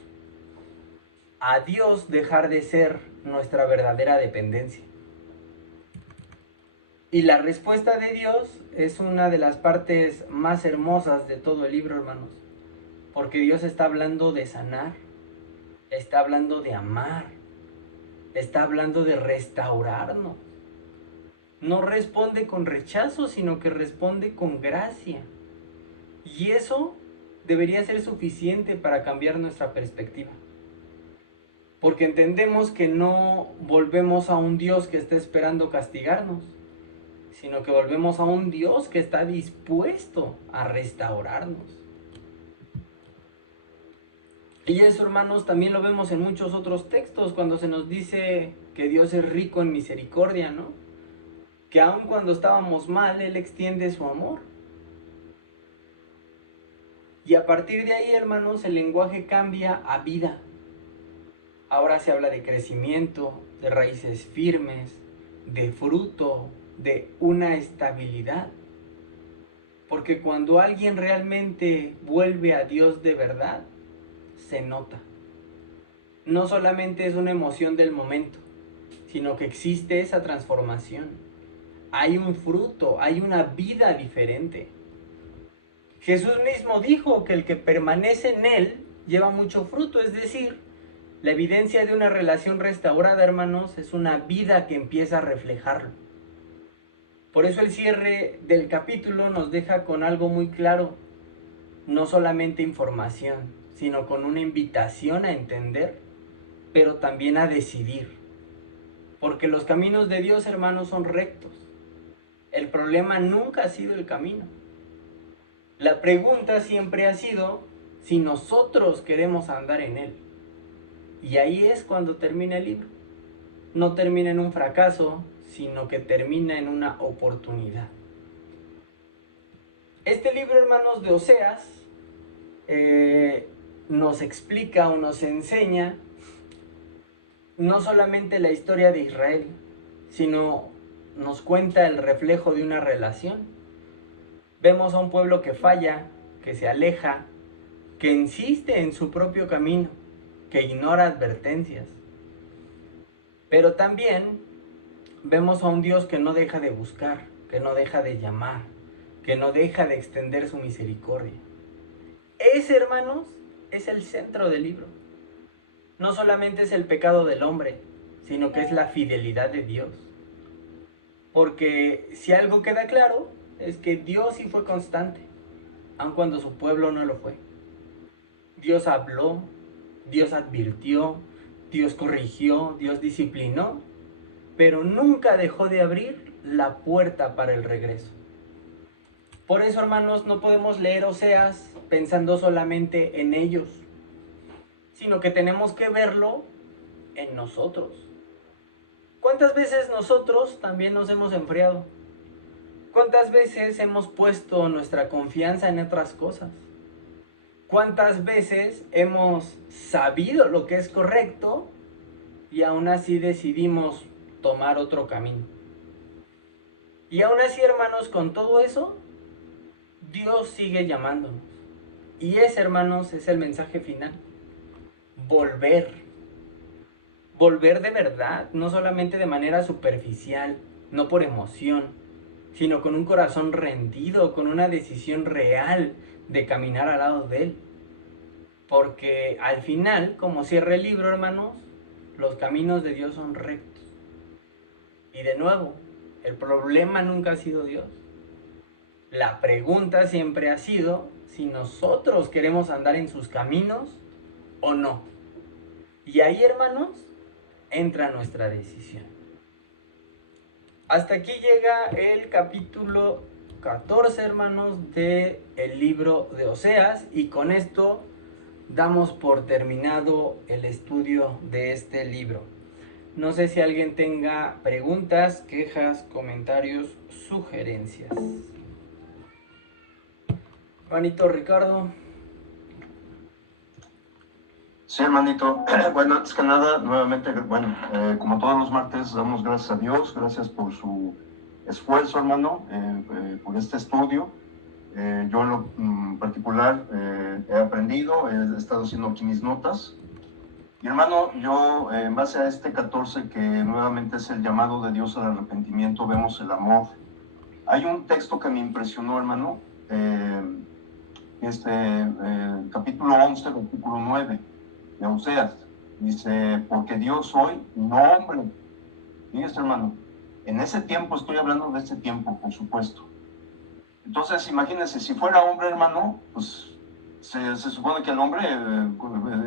a Dios dejar de ser nuestra verdadera dependencia. Y la respuesta de Dios es una de las partes más hermosas de todo el libro, hermanos. Porque Dios está hablando de sanar, está hablando de amar, está hablando de restaurarnos. No responde con rechazo, sino que responde con gracia. Y eso debería ser suficiente para cambiar nuestra perspectiva. Porque entendemos que no volvemos a un Dios que está esperando castigarnos, sino que volvemos a un Dios que está dispuesto a restaurarnos. Y eso, hermanos, también lo vemos en muchos otros textos, cuando se nos dice que Dios es rico en misericordia, ¿no? Que aun cuando estábamos mal, Él extiende su amor. Y a partir de ahí, hermanos, el lenguaje cambia a vida. Ahora se habla de crecimiento, de raíces firmes, de fruto, de una estabilidad. Porque cuando alguien realmente vuelve a Dios de verdad, se nota. No solamente es una emoción del momento, sino que existe esa transformación. Hay un fruto, hay una vida diferente. Jesús mismo dijo que el que permanece en Él lleva mucho fruto, es decir, la evidencia de una relación restaurada, hermanos, es una vida que empieza a reflejarlo. Por eso el cierre del capítulo nos deja con algo muy claro, no solamente información, sino con una invitación a entender, pero también a decidir. Porque los caminos de Dios, hermanos, son rectos. El problema nunca ha sido el camino. La pregunta siempre ha sido si nosotros queremos andar en él. Y ahí es cuando termina el libro. No termina en un fracaso, sino que termina en una oportunidad. Este libro, hermanos, de Oseas, nos explica o nos enseña no solamente la historia de Israel, sino nos cuenta el reflejo de una relación. Vemos a un pueblo que falla, que se aleja, que insiste en su propio camino, que ignora advertencias. Pero también vemos a un Dios que no deja de buscar, que no deja de llamar, que no deja de extender su misericordia. Ese, hermanos, es el centro del libro. No solamente es el pecado del hombre, sino que es la fidelidad de Dios. Porque si algo queda claro, es que Dios sí fue constante, aun cuando su pueblo no lo fue. Dios habló, Dios advirtió, Dios corrigió, Dios disciplinó, pero nunca dejó de abrir la puerta para el regreso. Por eso, hermanos, no podemos leer Oseas pensando solamente en ellos, sino que tenemos que verlo en nosotros. ¿Cuántas veces nosotros también nos hemos enfriado? ¿Cuántas veces hemos puesto nuestra confianza en otras cosas? ¿Cuántas veces hemos sabido lo que es correcto y aún así decidimos tomar otro camino? Y aún así, hermanos, con todo eso, Dios sigue llamándonos. Y ese, hermanos, es el mensaje final. Volver. Volver de verdad, no solamente de manera superficial, no por emoción, sino con un corazón rendido, con una decisión real de caminar al lado de Él. Porque al final, como cierra el libro, hermanos, los caminos de Dios son rectos. Y de nuevo, el problema nunca ha sido Dios. La pregunta siempre ha sido si nosotros queremos andar en sus caminos o no. Y ahí, hermanos, entra nuestra decisión. Hasta aquí llega el capítulo 14, hermanos, del libro de Oseas, y con esto damos por terminado el estudio de este libro. No sé si alguien tenga preguntas, quejas, comentarios, sugerencias. Hermanito Ricardo. Sí, hermanito. Bueno, antes que nada, nuevamente, como todos los martes, damos gracias a Dios, gracias por su esfuerzo, hermano, por este estudio. Yo en lo particular he aprendido, he estado haciendo aquí mis notas. Y hermano, yo en base a este 14, que nuevamente es el llamado de Dios al arrepentimiento, vemos el amor. Hay un texto que me impresionó, hermano, capítulo 11, versículo 9. De Oseas, dice, porque Dios hoy, no hombre. Fíjese, hermano, en ese tiempo, estoy hablando de ese tiempo, por supuesto. Entonces, imagínense, si fuera hombre, hermano, pues se supone que el hombre,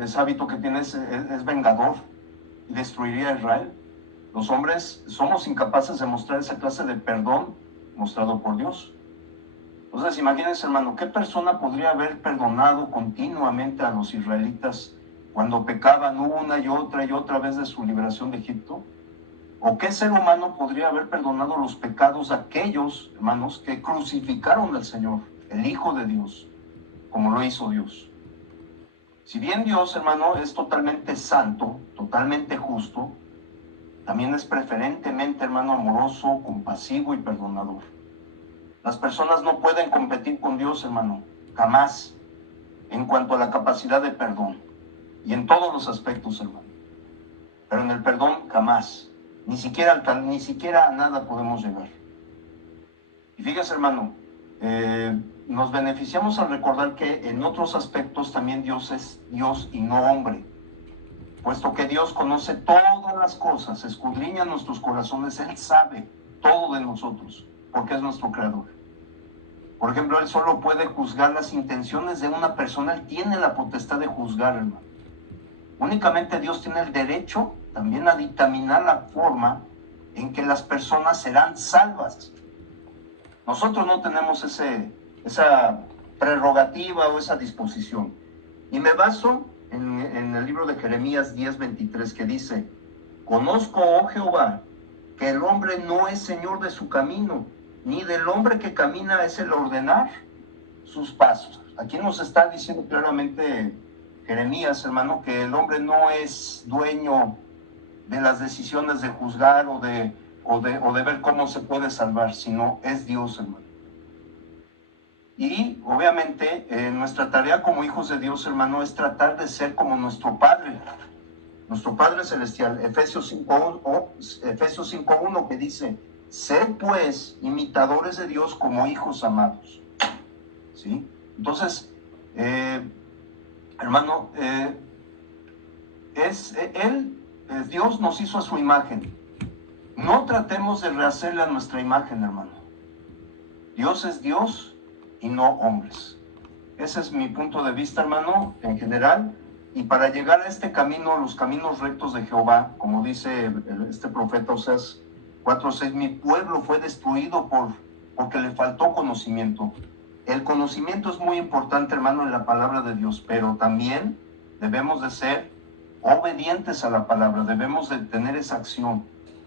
ese hábito que tiene es vengador y destruiría a Israel. Los hombres somos incapaces de mostrar esa clase de perdón mostrado por Dios. Entonces, imagínense, hermano, ¿qué persona podría haber perdonado continuamente a los israelitas cuando pecaban una y otra vez de su liberación de Egipto? ¿O qué ser humano podría haber perdonado los pecados de aquellos, hermanos, que crucificaron al Señor, el Hijo de Dios, como lo hizo Dios? Si bien Dios, hermano, es totalmente santo, totalmente justo, también es preferentemente, hermano, amoroso, compasivo y perdonador. Las personas no pueden competir con Dios, hermano, jamás, en cuanto a la capacidad de perdón, y en todos los aspectos, hermano. Pero en el perdón, jamás. Ni siquiera a nada podemos llegar. Y fíjese, hermano, nos beneficiamos al recordar que en otros aspectos también Dios es Dios y no hombre. Puesto que Dios conoce todas las cosas, escudriña nuestros corazones, Él sabe todo de nosotros, porque es nuestro creador. Por ejemplo, Él solo puede juzgar las intenciones de una persona, Él tiene la potestad de juzgar, hermano. Únicamente Dios tiene el derecho también a dictaminar la forma en que las personas serán salvas. Nosotros no tenemos esa prerrogativa o esa disposición. Y me baso en el libro de Jeremías 10:23, que dice: conozco, oh Jehová, que el hombre no es señor de su camino, ni del hombre que camina es el ordenar sus pasos. Aquí nos está diciendo claramente Jeremías, hermano, que el hombre no es dueño de las decisiones de juzgar o de ver cómo se puede salvar, sino es Dios, hermano. Y obviamente nuestra tarea como hijos de Dios, hermano, es tratar de ser como nuestro Padre Celestial. Efesios 5:1, que dice: sed pues imitadores de Dios como hijos amados. ¿Sí? Entonces, hermano, Dios nos hizo a su imagen. No tratemos de rehacerle a nuestra imagen, hermano. Dios es Dios y no hombres. Ese es mi punto de vista, hermano, en general. Y para llegar a este camino, los caminos rectos de Jehová, como dice este profeta Oseas 4:6, mi pueblo fue destruido porque le faltó conocimiento. El conocimiento es muy importante, hermano, en la palabra de Dios, pero también debemos de ser obedientes a la palabra, debemos de tener esa acción,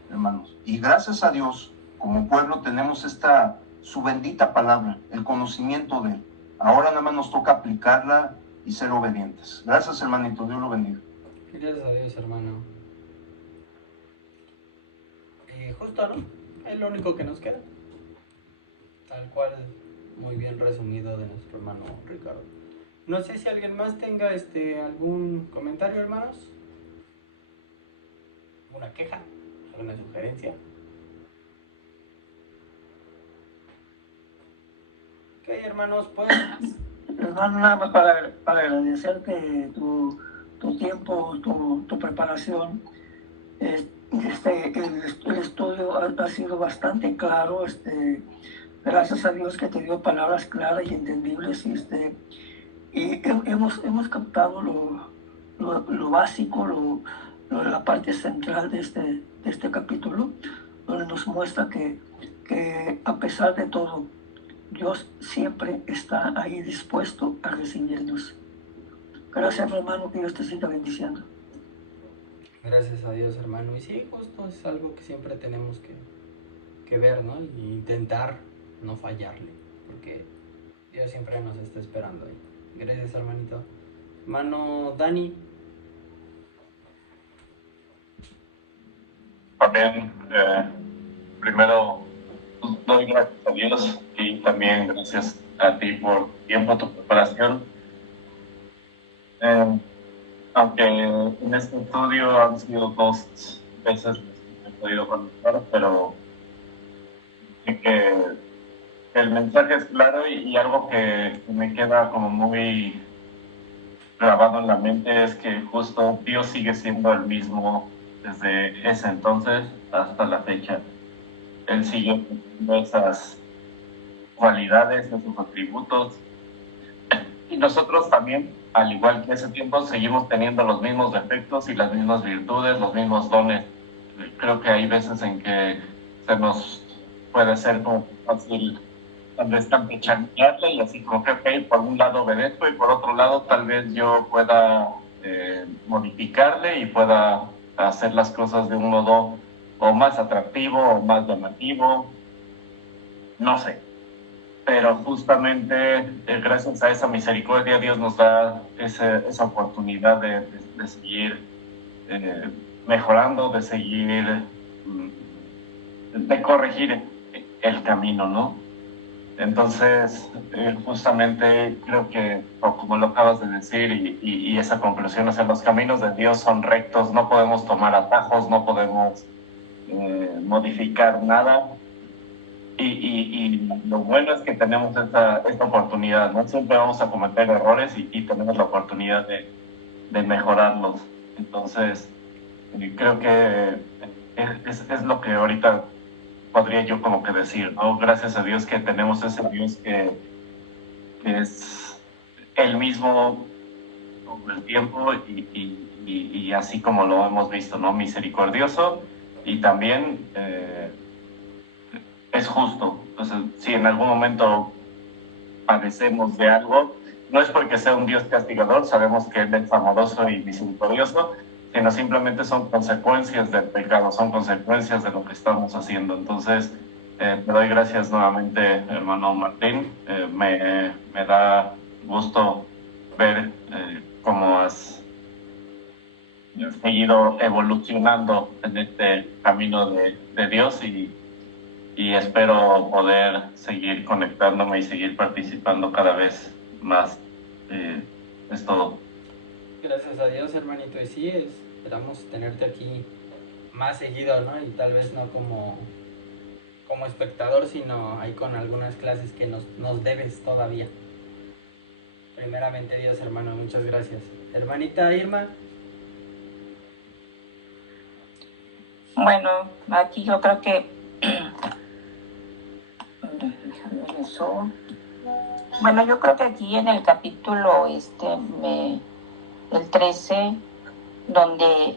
hermanos. Y gracias a Dios, como pueblo, tenemos su bendita palabra, el conocimiento de Él. Ahora nada más nos toca aplicarla y ser obedientes. Gracias, hermanito, Dios lo bendiga. Gracias a Dios, hermano. Justo, ¿no? Es lo único que nos queda. Tal cual, muy bien resumido de nuestro hermano Ricardo. No sé si alguien más tenga algún comentario, hermanos. ¿Alguna queja? ¿Alguna sugerencia? Ok, hermanos, pues... Hermano, nada más para agradecerte tu tiempo, tu preparación. El estudio ha sido bastante claro. Gracias a Dios que te dio palabras claras y entendibles. Y hemos captado lo básico, la parte central de este capítulo, donde nos muestra que a pesar de todo, Dios siempre está ahí dispuesto a recibirnos. Gracias, hermano, que Dios te siga bendiciendo. Gracias a Dios, hermano. Y sí, justo es algo que siempre tenemos que ver, ¿no? Y intentar no fallarle, porque Dios siempre nos está esperando ahí. Gracias, hermanito. Hermano Dani. También, primero, doy gracias a Dios y también gracias a ti por tiempo, tu preparación. Aunque en este estudio han sido 2 veces que he podido conectar, pero sí que el mensaje es claro y algo que me queda como muy grabado en la mente es que justo Dios sigue siendo el mismo desde ese entonces hasta la fecha. Él sigue teniendo esas cualidades, esos atributos. Y nosotros también, al igual que ese tiempo, seguimos teniendo los mismos defectos y las mismas virtudes, los mismos dones. Creo que hay veces en que se nos puede ser como fácil tal vez campecharle y así como que, ok, por un lado obedezco y por otro lado tal vez yo pueda modificarle y pueda hacer las cosas de un modo o más atractivo o más llamativo, no sé. pero justamente gracias a esa misericordia Dios nos da esa oportunidad de seguir mejorando, de seguir, de corregir el camino, ¿no? Entonces, justamente creo que, como lo acabas de decir, y esa conclusión, o sea, los caminos de Dios son rectos, no podemos tomar atajos, no podemos modificar nada. Y lo bueno es que tenemos esta oportunidad, ¿no? Siempre vamos a cometer errores y tenemos la oportunidad de mejorarlos. Entonces, creo que es lo que ahorita podría yo como que decir, ¿no? Gracias a Dios que tenemos ese Dios que es el mismo todo el tiempo y así como lo hemos visto, ¿no? Misericordioso y también es justo. Entonces, si en algún momento padecemos de algo, no es porque sea un Dios castigador, sabemos que Él es amoroso y misericordioso, sino simplemente son consecuencias del pecado, son consecuencias de lo que estamos haciendo. Entonces, te doy gracias nuevamente, hermano Martín. Me da gusto ver cómo has seguido evolucionando en este camino de Dios y espero poder seguir conectándome y seguir participando cada vez más. Es todo. Gracias a Dios, hermanito, y sí, esperamos tenerte aquí más seguido, ¿no? Y tal vez no como espectador, sino ahí con algunas clases que nos debes todavía. Primeramente Dios, hermano, muchas gracias. Hermanita Irma. Bueno, aquí yo creo que bueno, yo creo que aquí en el capítulo el 13, donde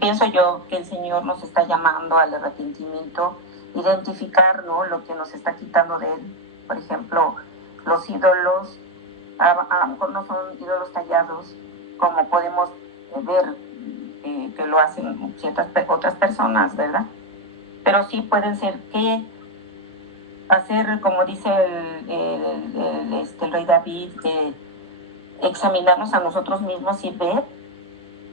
pienso yo que el Señor nos está llamando al arrepentimiento, identificar, ¿no?, lo que nos está quitando de Él. Por ejemplo, los ídolos, a lo mejor no son ídolos tallados, como podemos ver que lo hacen ciertas otras personas, ¿verdad? Pero sí pueden ser que hacer, como dice el rey David, examinarnos a nosotros mismos y ver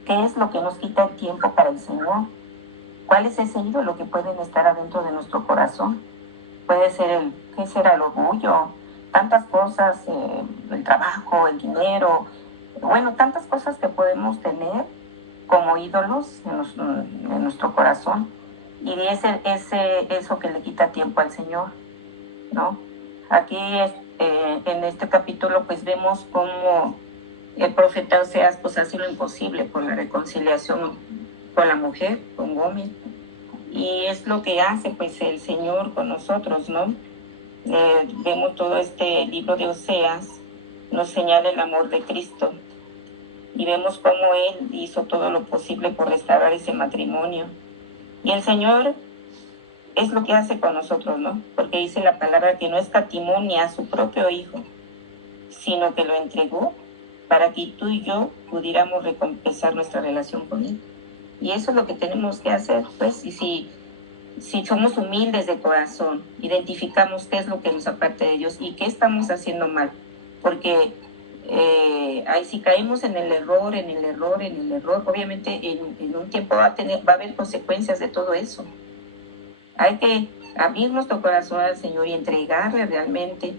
qué es lo que nos quita el tiempo para el Señor. ¿Cuál es ese ídolo que pueden estar adentro de nuestro corazón? Puede ser ¿qué será el orgullo? Tantas cosas, el trabajo, el dinero, bueno, tantas cosas que podemos tener como ídolos en nuestro corazón. Y eso que le quita tiempo al Señor, ¿no? Aquí en este capítulo pues vemos cómo el profeta Oseas pues hace lo imposible por la reconciliación con la mujer, con Gomi, y es lo que hace pues el Señor con nosotros, ¿no? Vemos todo este libro de Oseas, nos señala el amor de Cristo y vemos cómo Él hizo todo lo posible por restaurar ese matrimonio. Y el Señor es lo que hace con nosotros, ¿no? Porque dice la palabra que no escatimó ni a su propio Hijo, sino que lo entregó para que tú y yo pudiéramos recompensar nuestra relación con Él. Y eso es lo que tenemos que hacer, pues, y si somos humildes de corazón, identificamos qué es lo que nos aparta de Dios y qué estamos haciendo mal, porque si caemos en el error, obviamente en un tiempo va a haber consecuencias de todo eso. Hay que abrir nuestro corazón al Señor y entregarle realmente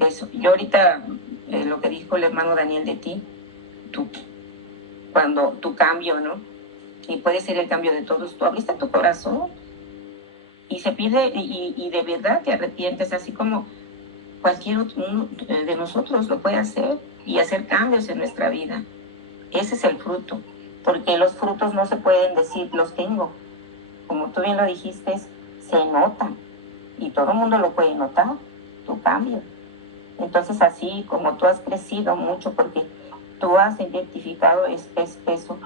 eso. Yo ahorita, lo que dijo el hermano Daniel de ti, cuando tu cambio, ¿no? Y puede ser el cambio de todos, tú abriste tu corazón y se pide, y de verdad te arrepientes, así como cualquier uno de nosotros lo puede hacer y hacer cambios en nuestra vida. Ese es el fruto, porque los frutos no se pueden decir, los tengo. Como tú bien lo dijiste, se notan y todo el mundo lo puede notar, tu cambio. Entonces, así como tú has crecido mucho porque tú has identificado eso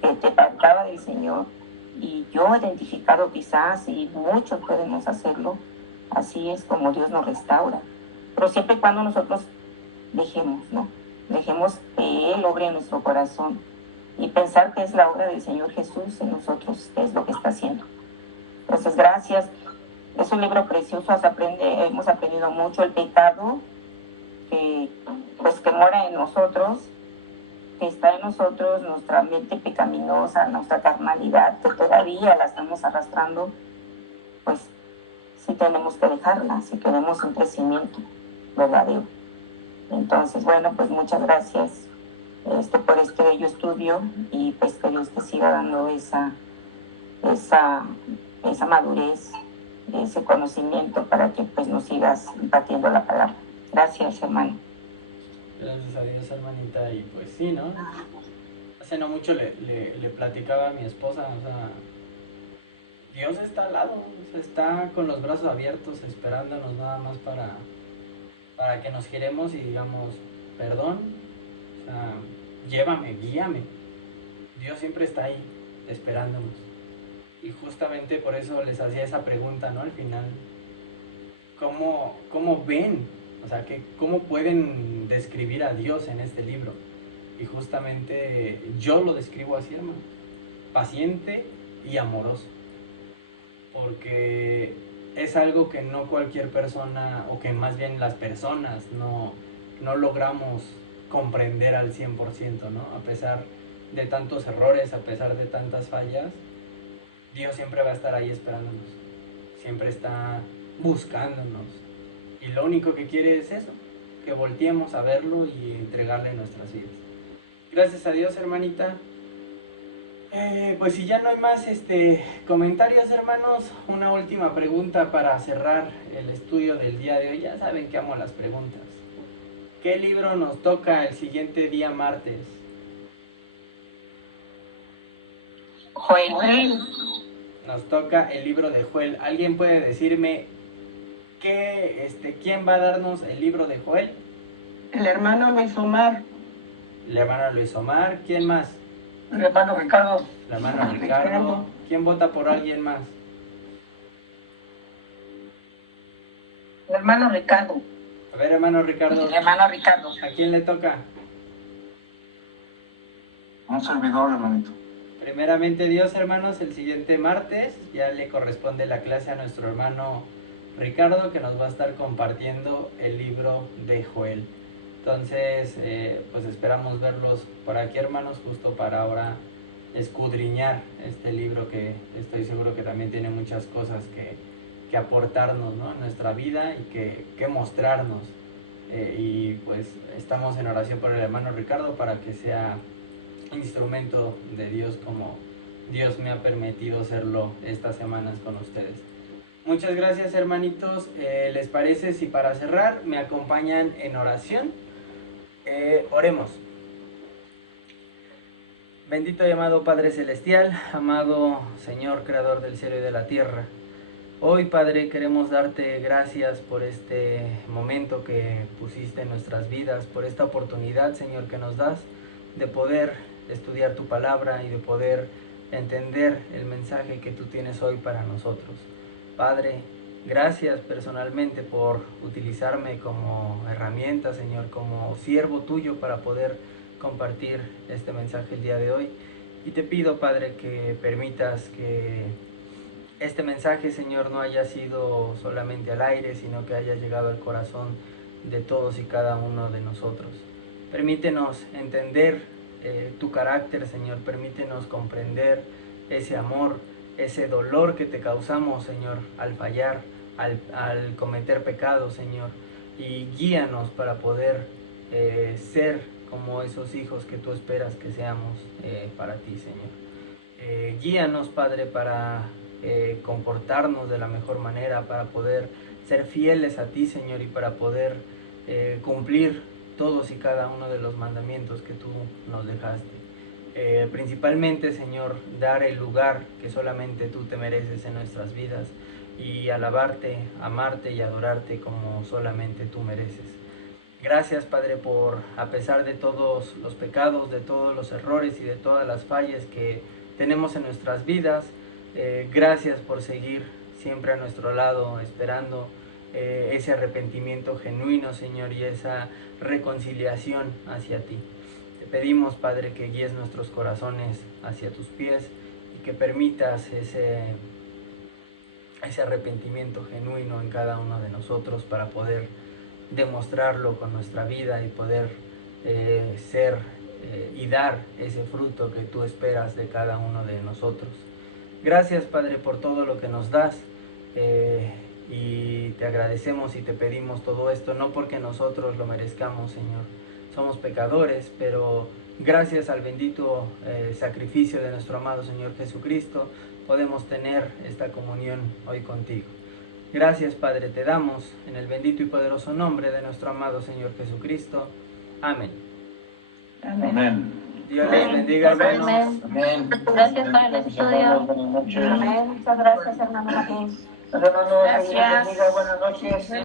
que te faltaba del Señor, y yo he identificado quizás, y muchos podemos hacerlo, así es como Dios nos restaura. Pero siempre y cuando nosotros dejemos, ¿no? Dejemos que Él obre en nuestro corazón y pensar que es la obra del Señor Jesús en nosotros, que es lo que está haciendo. Entonces, gracias. Es un libro precioso, hemos aprendido mucho el pecado que mora en nosotros, que está en nosotros, nuestra mente pecaminosa, nuestra carnalidad, que todavía la estamos arrastrando, pues sí tenemos que dejarla si queremos un crecimiento verdadero. Entonces, bueno, pues muchas gracias por este bello estudio y pues que Dios te siga dando esa madurez, ese conocimiento para que pues nos sigas impartiendo la palabra. Gracias, hermano. Gracias a Dios, hermanita. Y pues sí, ¿no? Hace no mucho le platicaba a mi esposa, o sea, Dios está al lado, o sea, está con los brazos abiertos esperándonos nada más para que nos giremos y digamos, perdón, o sea, llévame, guíame. Dios siempre está ahí esperándonos. Y justamente por eso les hacía esa pregunta, ¿no? Al final, ¿cómo ven? O sea, ¿cómo pueden describir a Dios en este libro? Y justamente yo lo describo así, hermano. Paciente y amoroso. Porque es algo que no cualquier persona, o que más bien las personas no logramos comprender al 100%, ¿no? A pesar de tantos errores, a pesar de tantas fallas, Dios siempre va a estar ahí esperándonos. Siempre está buscándonos. Y lo único que quiere es eso, que volteemos a verlo y entregarle nuestras vidas. Gracias a Dios, hermanita. Pues si ya no hay más comentarios, hermanos, una última pregunta para cerrar el estudio del día de hoy. Ya saben que amo las preguntas. ¿Qué libro nos toca el siguiente día martes? Joel. Nos toca el libro de Joel. ¿Alguien puede decirme quién va a darnos el libro de Joel? El hermano Luis Omar. El hermano Luis Omar. ¿Quién más? El hermano Ricardo. El hermano Ricardo. ¿Quién vota por alguien más? El hermano Ricardo. A ver, hermano Ricardo. El hermano Ricardo. ¿A quién le toca? Un servidor, hermanito. Primeramente Dios, hermanos, el siguiente martes ya le corresponde la clase a nuestro hermano Ricardo, que nos va a estar compartiendo el libro de Joel. Entonces, pues esperamos verlos por aquí, hermanos, justo para ahora escudriñar este libro que estoy seguro que también tiene muchas cosas que aportarnos, ¿no? En nuestra vida y que mostrarnos. Y pues estamos en oración por el hermano Ricardo para que sea instrumento de Dios como Dios me ha permitido serlo estas semanas con ustedes. Muchas gracias, hermanitos. ¿Les parece si para cerrar me acompañan en oración? Oremos. Bendito y amado Padre Celestial, amado Señor Creador del cielo y de la tierra. Hoy, Padre, queremos darte gracias por este momento que pusiste en nuestras vidas, por esta oportunidad, Señor, que nos das de poder estudiar tu palabra y de poder entender el mensaje que tú tienes hoy para nosotros. Padre, gracias personalmente por utilizarme como herramienta, Señor, como siervo tuyo para poder compartir este mensaje el día de hoy. Y te pido, Padre, que permitas que este mensaje, Señor, no haya sido solamente al aire, sino que haya llegado al corazón de todos y cada uno de nosotros. Permítenos entender tu carácter, Señor. Permítenos comprender ese amor, ese dolor que te causamos, Señor, al fallar, al cometer pecados, Señor. Y guíanos para poder ser como esos hijos que tú esperas que seamos para ti, Señor. Guíanos, Padre, para comportarnos de la mejor manera, para poder ser fieles a ti, Señor, y para poder cumplir todos y cada uno de los mandamientos que tú nos dejaste. Principalmente, Señor, dar el lugar que solamente tú te mereces en nuestras vidas y alabarte, amarte y adorarte como solamente tú mereces. Gracias, Padre, por, a pesar de todos los pecados, de todos los errores y de todas las fallas que tenemos en nuestras vidas, gracias por seguir siempre a nuestro lado, esperando ese arrepentimiento genuino, Señor, y esa reconciliación hacia ti. Te pedimos, Padre, que guíes nuestros corazones hacia tus pies y que permitas ese arrepentimiento genuino en cada uno de nosotros para poder demostrarlo con nuestra vida y poder ser y dar ese fruto que tú esperas de cada uno de nosotros. Gracias, Padre, por todo lo que nos das, y te agradecemos y te pedimos todo esto, no porque nosotros lo merezcamos, Señor. Somos pecadores, pero gracias al bendito sacrificio de nuestro amado Señor Jesucristo, podemos tener esta comunión hoy contigo. Gracias, Padre, te damos en el bendito y poderoso nombre de nuestro amado Señor Jesucristo. Amén. Amén. Dios les bendiga, hermanos. Amén. Gracias por el estudio. Amén. Muchas gracias, hermano Martín. Hermanos, Gracias. buenas noches.